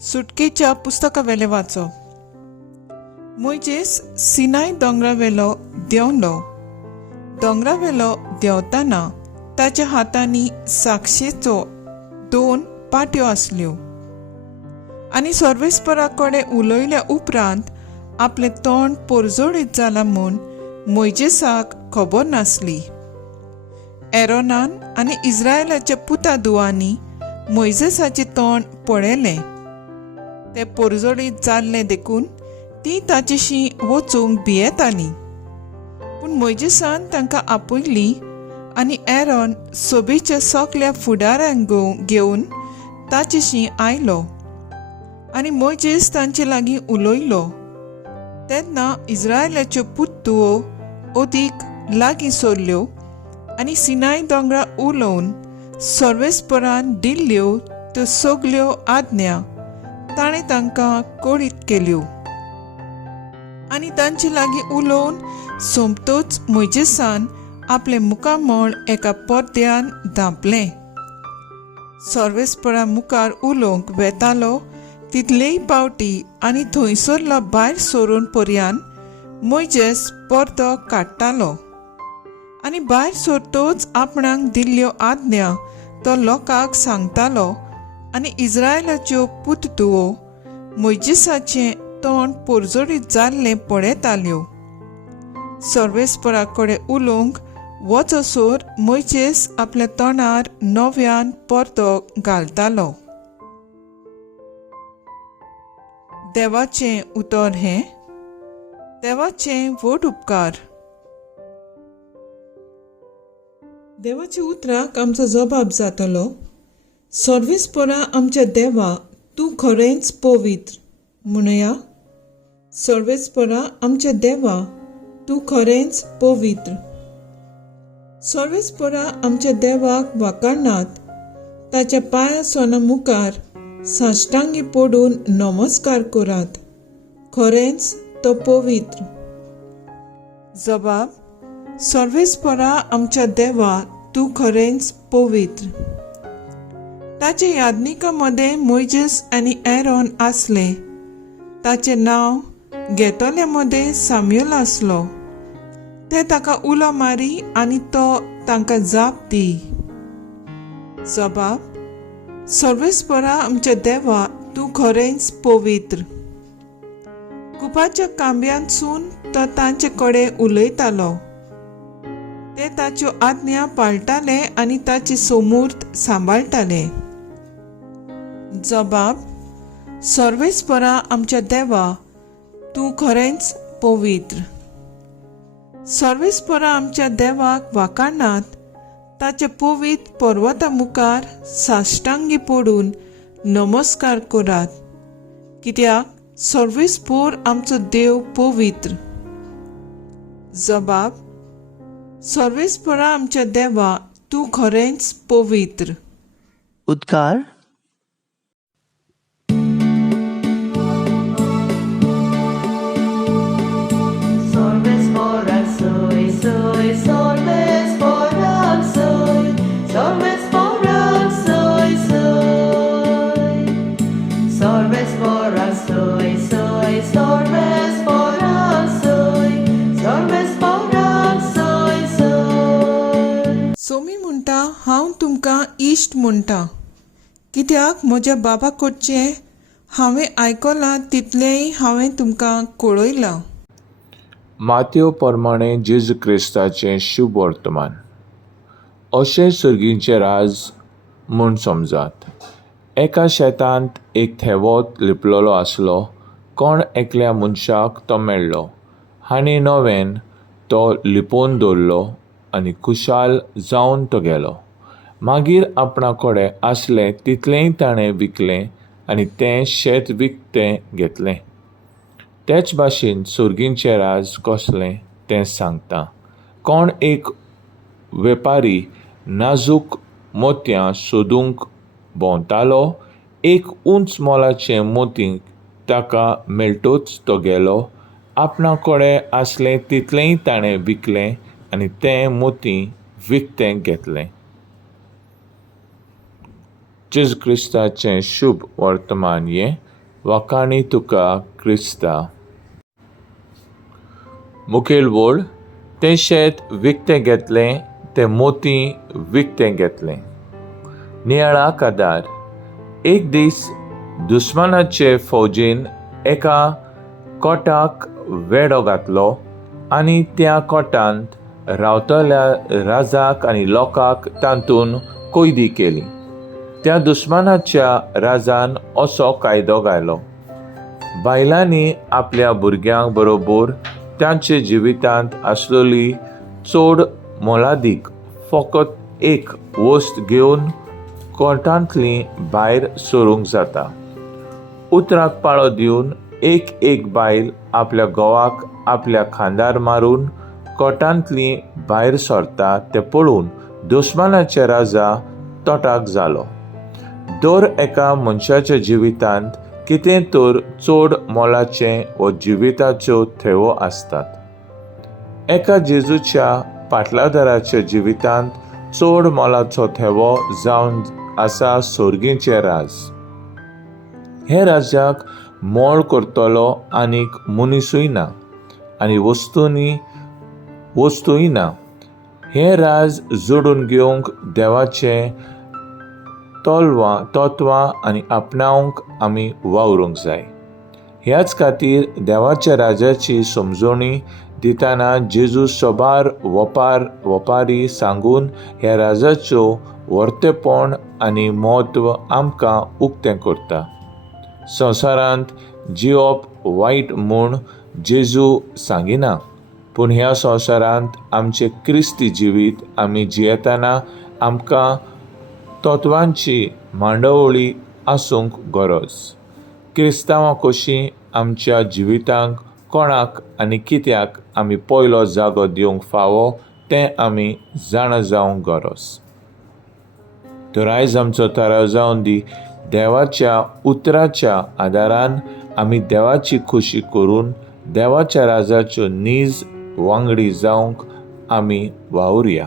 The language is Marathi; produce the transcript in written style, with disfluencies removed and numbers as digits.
सुटकेच्या पुस्तकावेले वाचप. मोइजेस सिनाय दोंगरावेलो देंवलो. दोंगरावेलो देंवताना ताच्या हातांनी साक्षेचो 2 पाट्यो आसल्यो आनी सर्वेस्परा कडेन उलयल्या उपरांत आपलें तोंड पोरजोळीत जालां म्हूण मोइजेसाक खबर नासली. एरोनान आनी इस्रायेलाच्या पुता दुवांनी मोइजेसाचें तोंड पळयलें. ते पोरजोळीत जाल्ले देखून ती ताचेशी वचूंक भियेतालीं. पूण मोइजेसान तांकां आपयली आनी एरोन सोबीच्या सगल्या फुडाऱ्यांक घेवन ताचेशी आयलो आनी मोइजेस तांचे लागीं उलयलो. तेन्ना इस्रायेलाच्यो पुतुओ ओदीक लागीं सरल्यो आनी सिनाय दोंगरा उलोवन सर्वेस्परान दिल्ल्यो त्यो सगल्यो आज्ञा ताणें तांकां कळीत केल्यो. आनी तांचे लागीं उलोवन सोंपतूच मोइजेसान आपलें मुखामळ एका परद्यान धांपलें. सर्वेस्परा मुखार उलोवंक वेतालो तितलेय पावटी आनी थंयसरलो भायर सरून पर्यान मोइजेस परदो काडटालो आनी भायर सरतोच आपणाक दिल्ल्यो आज्ञा तो लोकांक सांगतालो आनी इस्रायेलाच्यो पुतुओ मोइजेसाचें तोंड पोरजोळीत जाल्लें पळयताल्यो. सर्वेस्परा कडेन उलोवंक वचसोर मोइजेस आपल्या तोंडार नव्यान परदो घालतालो. देवाचें उतर हें. देवाचें व्हड उपकार. देवाच्या उतराक आमचो जबाब जातलो, सर्वेस्परा आमच्या देवा तूं खरेंच पवित्र. म्हणया, सर्वेस्परा आमच्या देवा तूं खरेंच पवित्र. सर्वेस्परा आमच्या देवाक वाखाणात ताच्या पांया सोना मुखार साश्टांगी पडून नमस्कार करात. खरेंच तो पवित्र. जबाब. सर्वेस्परा आमच्या देवा तूं खरेंच पवित्र. ताचे याज्ञिका मदें मोइजेस आनी एरोन आसले. ताचें नांव घेतोल्या मदें साम्युएल आसलो. ते ताका उलो मारी आनी तो तांकां जाप दी. जबाब. सर्वेस्परा आमच्या देवा तूं खरेंच पवित्र. कुपाच्या कांब्यांतसून तो तांचे कडेन उलयतालो. ते ताच्यो आज्ञा पाळटाले आनी ताची सोमूर्त सांबाळटाले. जबाब. सर्वेस्परा आमच्या देवा तूं खरेंच पवित्र. सर्वेस्परा आमच्या देवाक वाखाणात ताच्या पवित्र पर्वता मुखार साश्टांगी पडून नमस्कार करात, कित्याक सर्वेस्पर आमचो देव पवित्र. जबाब. सर्वेस्परा आमच्या देवा तूं खरेंच पवित्र. उद्गार. सोमी म्हणटा हांव तुमकां इश्ट म्हणटा, कित्याक म्हज्या बाबा कडचें हांवें आयकलां तितलेंय हांवें तुमकां कळयलां. माथ्यो प्रमाणे जेजू क्रिस्ताचें शुभ वर्तमान. अशें सर्गीचें राज म्हूण समजात. एका शेतांत एक थेवोत लिपलेलो आसलो. कोण एकल्या मनशाक तो मेळ्ळो. हांणी नवेन तो लिपोवन दवरलो आनी खुशाल जावन तो गेलो. मागीर आपणा कडेन आसलें तितलेंय ताणें विकलें आनी तें शेत विकतें घेतलें. तेच भाशेन सुर्गींचें राज कसलें तें सांगता. कोण एक वेपारी नाजूक मोतयां सोदूंक भोंवतालो. एक उंच मोलाचें मोती ताका मेळटूच तो गेलो. आपणा कडेन आसलें तितलेंय ताणें विकलें आनी तें मोती विकतें घेतलें. जेजू क्रिस्ताचें शुभ वर्तमान हें वाकाणी तुका क्रिस्ता. मुखेल वोड. तें शेत विकतें घेतलें, तें मोती विकतें घेतलें. नियाळा कादार. एक दीस दुस्मानाचे फौजीन एका कोटाक वेडो घातलो आनी त्या कोटांत रावतल्या राजाक आनी लोकांक तातूंत कैदी केली. त्या दुस्मानाच्या राजान असो कायदो घालो: बायलांनी आपल्या भुरग्यांक बरोबर तांचे जिवितांत आसलेली चड मोलादीक फकत एक वस्त घेवन कोर्टांतली भायर सरूंक जाता. उतराक पाळो दिवन एक बायल आपल्या घोवाक आपल्या खांदार मारून कोर्टांतली भायर सरता तें पळोवन दुस्मानाचे राजा तोटाक जालो. दर एका मनशाच्या जिवितांत कितें तर चड मोलाचें व जिविताच्यो थेवो आसतात. एका जेजूच्या पाटलादाराच्या जिवितांत चड मोलाचो थेवो जावन आसा सर्गीचें राज. हे राजाक मोल करतलो आनीक मनीसूय ना आनी वस्तूय ना. हें राज जोडून घेवंक देवाचें तत्वां आनी आपणावंक आमी वावरूंक जाय. ह्याच खातीर देवाच्या राजाची समजणी दितना जेजू सोबार वपारी सांगून ह्या राजाच्यो वर्तेपण आनी म्हत्व आमकां उक्तें करता. संवसारांत जिवप वायट म्हूण जेजू सांगिना, पूण ह्या संवसारांत आमचें क्रिस्ती जिवीत आमी जियेतना आमकां तत्वांची मांडवळी आसूंक गरज. क्रिस्तांवां कशीं आमच्या जिवितांक कोणाक आनी कित्याक आमी पयलो जागो दिवंक फावो तें आमी जाणा जावंक गरज. तर आयज आमचो थाराव जावन दी देवाच्या उतराच्या आदारान आमी देवाची खोशी करून देवाच्या राजाच्यो नीज वांगडी जावंक आमी वावुरया.